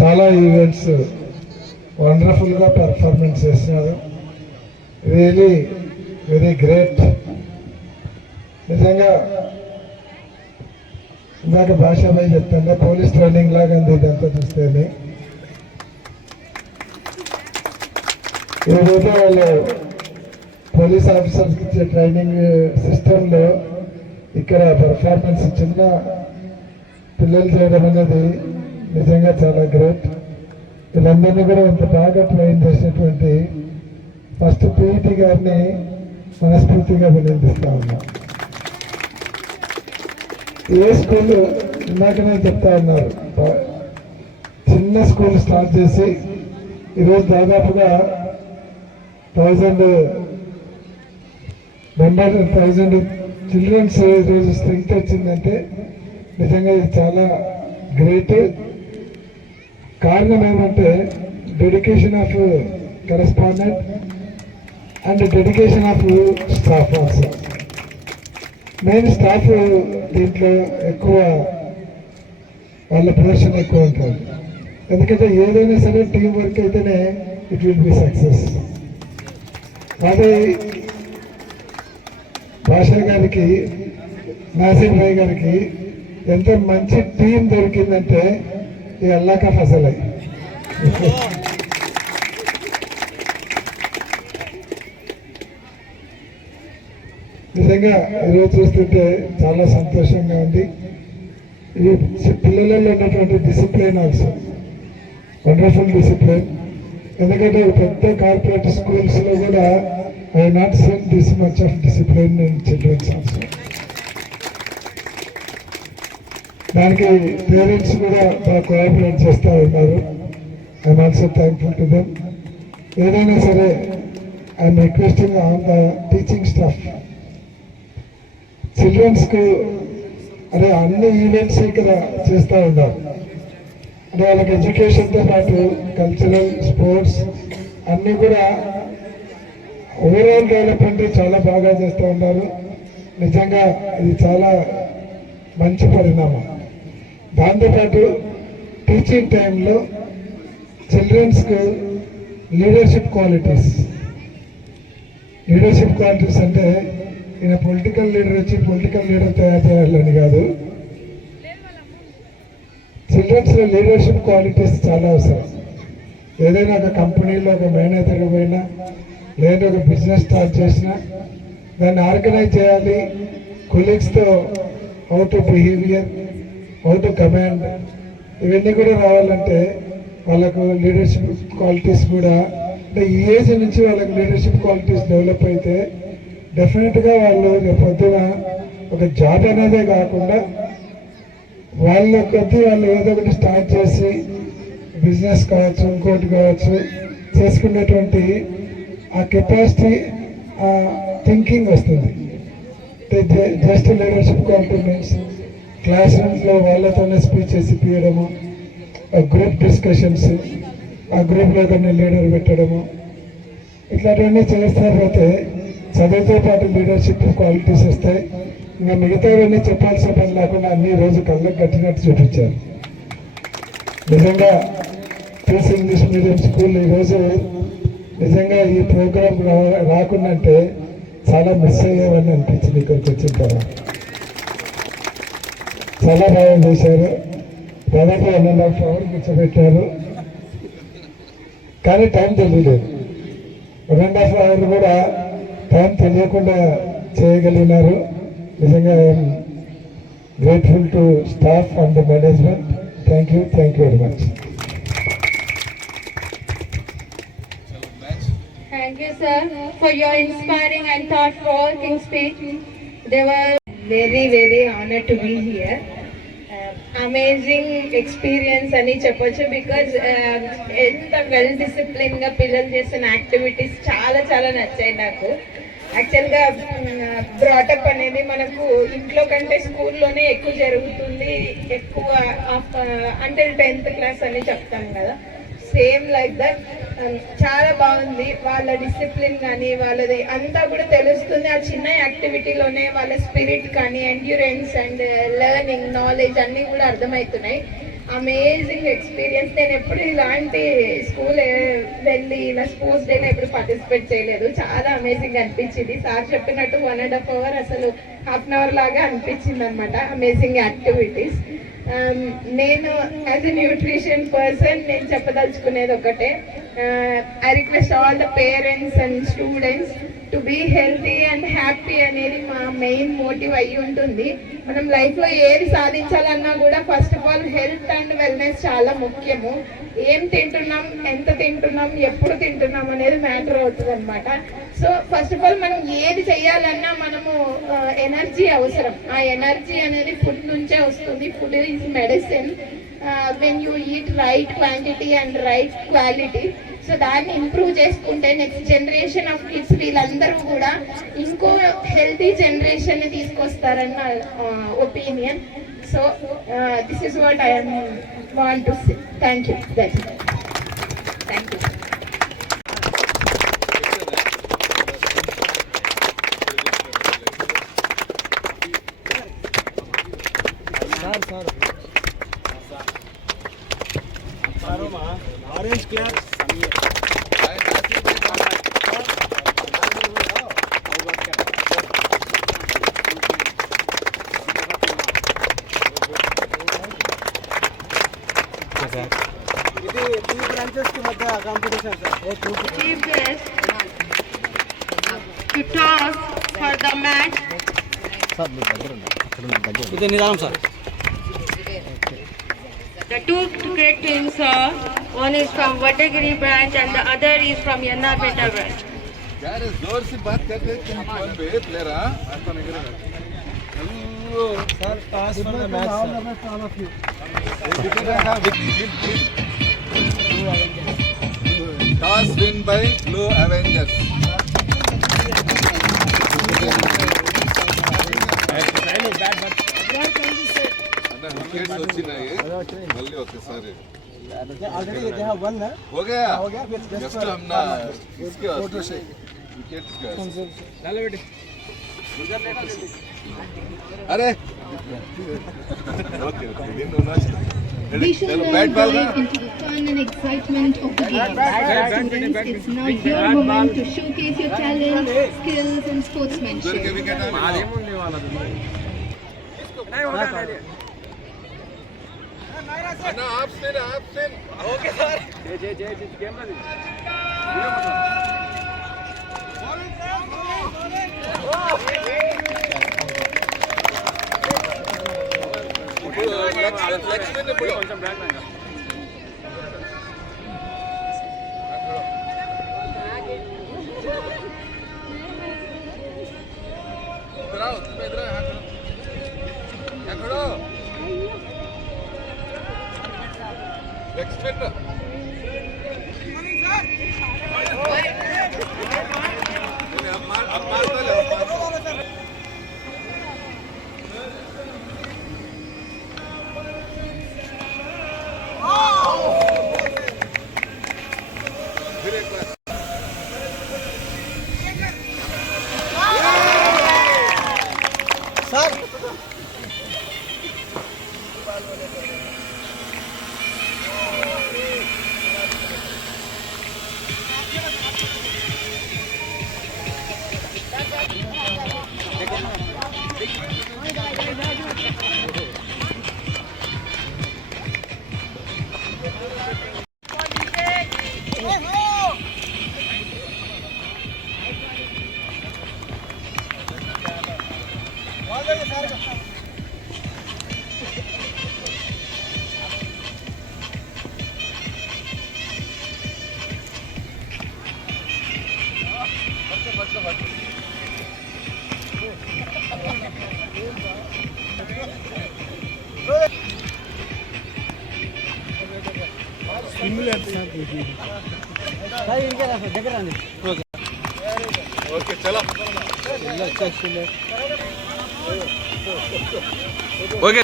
చాలా events వండర్ఫుల్గా performance చేస్తున్నారు. Really very great. నిజంగా ఇందాక భాషాబాయి చెప్తుంటే పోలీస్ ట్రైనింగ్ లాగా ఉంది ఇదంతా చూస్తేనే. ఏదైతే వాళ్ళు పోలీస్ ఆఫీసర్స్కి ఇచ్చే ట్రైనింగ్ సిస్టంలో ఇక్కడ పెర్ఫార్మెన్స్ చిన్న పిల్లలు చేయడం అనేది నిజంగా చాలా గ్రేట్. వీళ్ళందరినీ కూడా ఇంత బాగా ట్రైన్ చేసినటువంటి ఫస్ట్ పీఈటీ గారిని మనస్ఫూర్తిగా అభినందిస్తా ఉన్నా. ఏ స్కూల్ ఇందాకనే చెప్తా ఉన్నారు, చిన్న స్కూల్ స్టార్ట్ చేసి ఈరోజు దాదాపుగా 1000 చిల్డ్రన్స్ ఈరోజు స్ట్రెంగ్త్ వచ్చిందంటే నిజంగా ఇది చాలా గ్రేట్. కారణం ఏమంటే dedication of correspondent and dedication of staff also. Main staff దీంట్లో ఎక్కువ వాళ్ళ ప్రదర్శన ఎక్కువ ఉంటుంది. ఎందుకంటే ఏదైనా సరే టీం వర్క్ అయితేనే ఇట్ విల్ బి సక్సెస్. అదే భాషా గారికి, నాసిర్ భాయ్ గారికి ఎంత మంచి టీం దొరికిందంటే ఈ అల్లాక ఫసలై. నిజంగా ఈరోజు చూస్తుంటే చాలా సంతోషంగా ఉంది. ఈ పిల్లలలో ఉన్నటువంటి డిసిప్లిన్ ఆల్సో వండర్ఫుల్ డిసిప్లిన్. ఎందుకంటే పెద్ద కార్పొరేట్ స్కూల్స్లో కూడా I not seen this much of discipline in childrens also. దానికి పేరెంట్స్ కూడా బాగా కోఆపరేట్ చేస్తూ ఉన్నారు. I'm also thankful to them. ఏదైనా సరే I'm requesting on the teaching staff, చిల్డ్రన్స్కు అదే అన్ని ఈవెంట్స్ ఇక్కడ చేస్తూ ఉన్నారు. అంటే వాళ్ళకి ఎడ్యుకేషన్తో పాటు కల్చరల్, స్పోర్ట్స్ అన్నీ కూడా ఓవరాల్ డెవలప్మెంట్ చాలా బాగా చేస్తూ ఉన్నారు. నిజంగా ఇది చాలా మంచి పరిణామం. దాంతోపాటు టీచింగ్ టైంలో చిల్డ్రన్స్కు లీడర్షిప్ క్వాలిటీస్ అంటే ఈయన పొలిటికల్ లీడర్ వచ్చి పొలిటికల్ లీడర్ తయారు చేయాలని కాదు, చిల్డ్రన్స్లో లీడర్షిప్ క్వాలిటీస్ చాలా అవసరం. ఏదైనా ఒక కంపెనీలో ఒక మేనేజర్గా పోయినా, లేదా ఒక బిజినెస్ స్టార్ట్ చేసినా దాన్ని ఆర్గనైజ్ చేయాలి. కొలీగ్స్తో how to behaviour, how to command, ఇవన్నీ కూడా రావాలంటే వాళ్ళకు లీడర్షిప్ క్వాలిటీస్ కూడా, అంటే ఈ ఏజ్ నుంచి వాళ్ళకి లీడర్షిప్ క్వాలిటీస్ డెవలప్ అయితే డెఫినెట్గా వాళ్ళు రేపొద్దున ఒక జాబ్ అనేదే కాకుండా వాళ్ళ కొద్దీ వాళ్ళు ఏదో ఒకటి స్టార్ట్ చేసి బిజినెస్ కావచ్చు, ఇంకోటి కావచ్చు, చేసుకునేటువంటి ఆ కెపాసిటీ, ఆ థింకింగ్ వస్తుంది. జస్ట్ లీడర్షిప్ క్వాలిటీ మీన్స్ క్లాస్ రూమ్స్లో వాళ్ళతోనే స్పీచెస్ ఇప్పించడము, గ్రూప్ డిస్కషన్స్, ఆ గ్రూప్లో కొన్ని లీడర్ పెట్టడము, ఇట్లాంటివన్నీ చేస్తే చదువుతో పాటు లీడర్షిప్ క్వాలిటీస్ వస్తాయి. ఇంకా మిగతావన్నీ చెప్పాల్సిన పని లేకుండా అన్ని రోజు కళ్ళకు కట్టినట్టు చూపించారు. నిజంగా పీస్ ఇంగ్లీష్ మీడియం స్కూల్ ఈరోజు నిజంగా ఈ ప్రోగ్రాం రాకుందంటే చాలా మిస్ అయ్యామని అనిపించింది. ఇక్కడికి వచ్చిన తర్వాత చాలా బాగా చేశారు. దాదాపు 1.5 hours కూర్చోబెట్టారు, కానీ టైం తెలియలేదు. 1.5 hours కూడా టైం తెలియకుండా చేయగలిగినారు. నిజంగా I'm grateful to staff and management. Thank you very much. Thank you, sir, for your inspiring and thought-provoking speech. They were very honored to be here. Amazing experience ani cheppochu because enta well disciplined ga pillalu chesina activities chaala nachayi naku. Actually ga brought up anedi manaku intlo kante school lone ekku jarugutundi, ekku until 10th class ani cheptam kada. Same like that చాలా బాగుంది. వాళ్ళ discipline కానీ వాళ్ళది అంతా కూడా తెలుస్తుంది. ఆ చిన్న యాక్టివిటీలోనే వాళ్ళ స్పిరిట్ కానీ ఎండ్యూరెన్స్ అండ్ లెర్నింగ్ నాలెడ్జ్ అన్నీ కూడా అర్థమవుతున్నాయి. Amazing experience. నేను ఎప్పుడు ఇలాంటి స్కూల్ వెళ్ళి ఇలా స్పోర్ట్స్ డేలో ఎప్పుడు పార్టిసిపేట్ చేయలేదు. చాలా అమేజింగ్ అనిపించింది. సార్ చెప్పినట్టు 1.5 hour అసలు హాఫ్ అన్ అవర్ లాగా అనిపించింది అనమాట. Amazing activities. నేను యాజ్ ఎ న్యూట్రిషన్ పర్సన్ నేను చెప్పదలుచుకునేది ఒకటే, I request all the parents and students to be healthy and happy అనేది మా మెయిన్ మోటివ్ అయ్యి ఉంటుంది. మనం లైఫ్లో ఏది సాధించాలన్నా కూడా first of all health and wellness చాలా ముఖ్యము. ఏం తింటున్నాం, ఎంత తింటున్నాం, ఎప్పుడు తింటున్నాం అనేది మ్యాటర్ అవుతుంది అనమాట. సో ఫస్ట్ ఆఫ్ ఆల్ మనం ఏది చేయాలన్నా మనము ఎనర్జీ అవసరం. ఆ ఎనర్జీ అనేది ఫుడ్ నుంచే వస్తుంది. Food is medicine when you eat right quantity and right quality. So దాన్ని ఇంప్రూవ్ చేసుకుంటే నెక్స్ట్ జనరేషన్ ఆఫ్ కిడ్స్ వీళ్ళందరూ కూడా ఇంకో హెల్తీ జనరేషన్ తీసుకొస్తారన్న opinion. So this is what I want to say. Thank you. Thank you. Orange clap. ఇది 2 branches కి మధ్య competition sir. Chief guest to toss for the match. ఇది నిదానం sir. The two cricket teams are, one is from Vatagiri branch and the other is from Yannapeta branch. यार जोर से बात करते तुम फोन पे player Sir, toss for the match, sir. Toss win bye blue Avengers. Wickets వచ్చినాయి మళ్ళీ ఒకసారి Already they have won, huh? हो गया फिर जस्ट हम ना इसके विकेट्स का अरे ओके ओके दिन होना We should चलो all bat go ball into the fun and excitement of the game. Students, it's now your moment to showcase your talent, skills and उधर के sportsmanship. विकेट अन्ना आप स्पिन ఓకే సార్. జై camera leg spin ఇప్పుడు కొంచెం back రండి. इधर आओ इधर खड़ो लेग स्पिन अब मार दो फिर एक बार సార్ దగ్గర రండి. ओके चलो ओके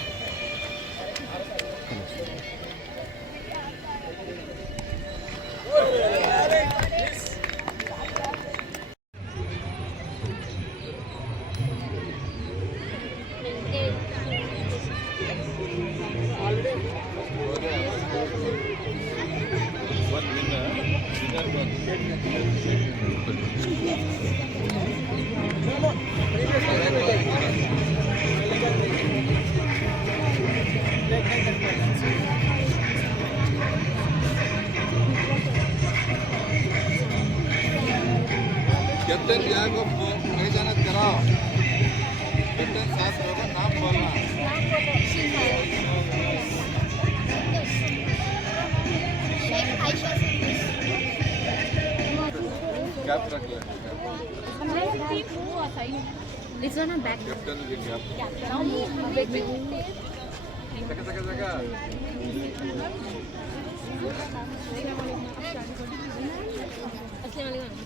कैप्टन यहाँ को मैदान कराओ। कैप्टन साथ होगा, नाम बोलना। कैप रख ले। It's on a back. Captain ये कैप। जगह। Assalamualaikum.